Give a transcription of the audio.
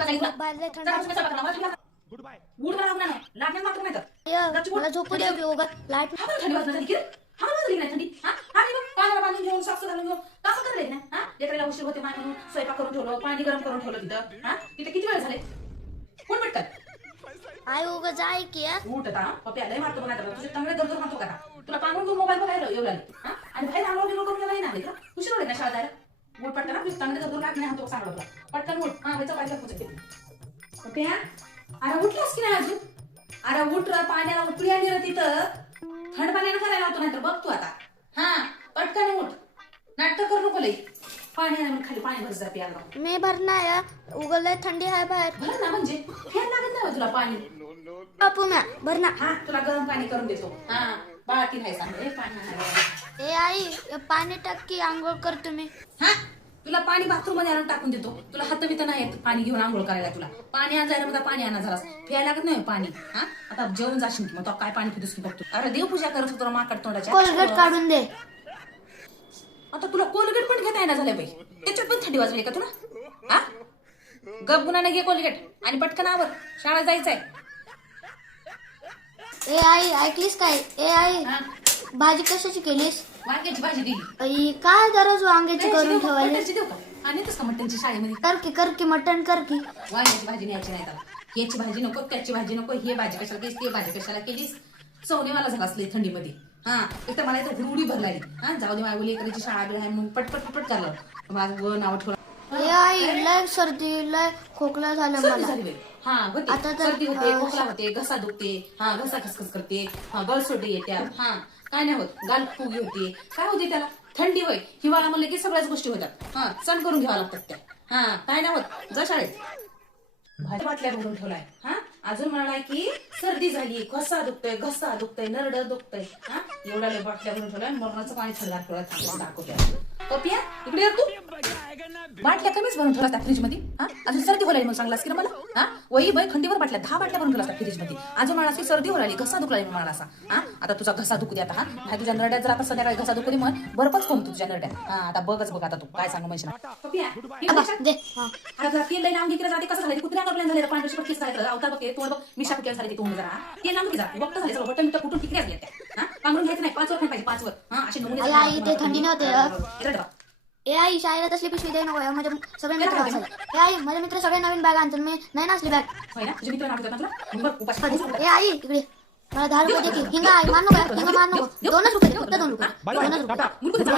बाहेर थंड good bye उड मला लागणार नाही लागणार मात्र नाही तर मला झोपू द्या की उगा लाईट हा थंडी वाजत झाली की रे? हा वाजली नाही थंडी हा हा मी कानाला बांधून घेऊन सॉक्स घालून घेऊन कसं करायला ना हा लेकराला उशीर होते मारून स्वयंपाक करून ठेवलं पाणी गरम करून ठेवलं तिथं हा तिथे किती वेळ झाले कोण पटकन आई उगा जाय की उठ आता पप्पी आलाय मारतो बघा तुझे चांगले दरदर मारतो का तुला पांघरून घेऊन मोबाईल बघायला येऊ लागले हा आणि बाहेर आलो गेलो करून गेला नाही का उशीर होते ना शाळा जायला उठ पटकन तुझे चांगले दरदर लागले हा तो सांगतो तुला पटकन उठ हा वेचा पाहिजे पोचते पप्पी हा अरे उठलास की नाही अजून अरे उठ रे पाण्याला उकळी आली रे तिथं थंड पाण्यानं करायला होतो नाही तर बघ तू आता हा पटकन उठ नाटक करू नको लई पाणी आणून खाली पाणी भर जा प्यायला मी भरणार उगलय थंडी आहे बाहेर भर ना म्हणजे फेर लागत नाही तुला पाणी बापू म्या भरणार हा तुला गरम पाणी करून देतो हा बाळती नाही सांग पाणी ए आई पाणी टाक की आंघोळ कर तुम्ही हा तुला पाणी बाथरूम मध्ये आणून टाकून देतो तुला हात बित नाही येत पाणी घेऊन आंघोळ करायला तुला पाणी आण जायला मला पाणी आणा झालास प्यायला लागत नाही पाणी हा आता जेवण जाशील की मग तो काय पाणी पितोस की बघतो अरे देवपूजा करत होतो माकड तोंडाच्या कोलगेट काढून दे आता तुला कोलगेट पण घेता येणार झालं बाई त्याच्यात पण थंडी वाजली का तुला हा गप गुन्हा घे कोलगेट आणि पटकन आवर शाळा जायचंय ए आई ऐकलीस काय ए आई हा भाजी कशाची केलीस वांग्याची भाजी दिली आई काय दररोज वांग्याची करून ठेवायली मटणची देऊ का आणि का मटणची शाळेमध्ये कर की मटण कर की वांग्याची भाजी न्यायची नाही त्याला याची भाजी नको त्याची भाजी नको ही भाजी कशाला केलीस ती भाजी कशाला केलीस चवणे मला झाला असली थंडीमध्ये हा एक तर मला इथं हुडहुडी भरलाय हा जाऊ दे माझ्या लेकराची शाळा बिळा आहे म्हणून पटपट झालं माझं नाव ठेवलं ए आई लय सर्दी लय खोकला झालं सर्दी मला झाली बाई. हा होते आता तर- सर्दी होते खोकला होते घसा दुखते हा घसा खसखस करते हा गळसोटे येतात हा काय नाही होत गाल फुगी होते काय होते त्याला थंडी होय हिवाळा म्हणलं की सगळ्याच गोष्टी होतात हा सण करून घ्यावा लागतात त्या हा काय नाही होत जा शाळेत भाजी बाटल्या भरून ठेवलाय हा अजून म्हणालाय की सर्दी झाली घसा दुखतोय नरड दुखतोय हा एवढ्या लय बाटल्या भरून ठेवलाय मरणाचं पाणी थंडार ठेवलाय दाखवतोय पपिया इकडे ये तू बाटल्या कमीच भरून ठेवला त्या फ्रीज मध्ये हा अजून सर्दी होईल म्हणून सांगलास की मला हा वही बाई खंडीवर बाटल्या 10 बाटल्या भरून ठेवला फ्रीज मध्ये अजून मला अशी सर्दी होईल घसा दुखला मला असा हा आता तुझा घसा दुखू दे आता हा नाही तुझ्या नरड्यात जर आता संध्याकाळी घसा दुखू दे मग बरपच कोण तुझ्या नरड्यात हा आता बघच बघ आता तू काय सांगू म्हणजे पपिया दे हा आता तेल लई लावून जाते कसं झालं कुत्र्या प्लॅन झाले पांढरे पक्कीच झाले अवतार बघ तोंड बघ मिशा कुठे झाले तोंड जरा ते लावून जा बघ झाले सगळं बटन कुठून टिकल्या हा पांघरून घ्यायचं नाही 5 वर पाहिजे 5 वर हा असे नमुने आई ते थंडी नव्हते नव्हते ए आई शाळेला तसली पिशवी दे नको माझ्या सगळे मित्र ए आई माझे मित्र सगळे नवीन बॅग आणतात मी नाही ना असली बॅग तुझे मित्र नाव तुला मग उपाशी ए आई इकडे मला 10 रुपये दे की हिंगा आई मान नको हिंगा मान नको 2 रुपये फक्त 2 रुपये 2 रुपये मुलगा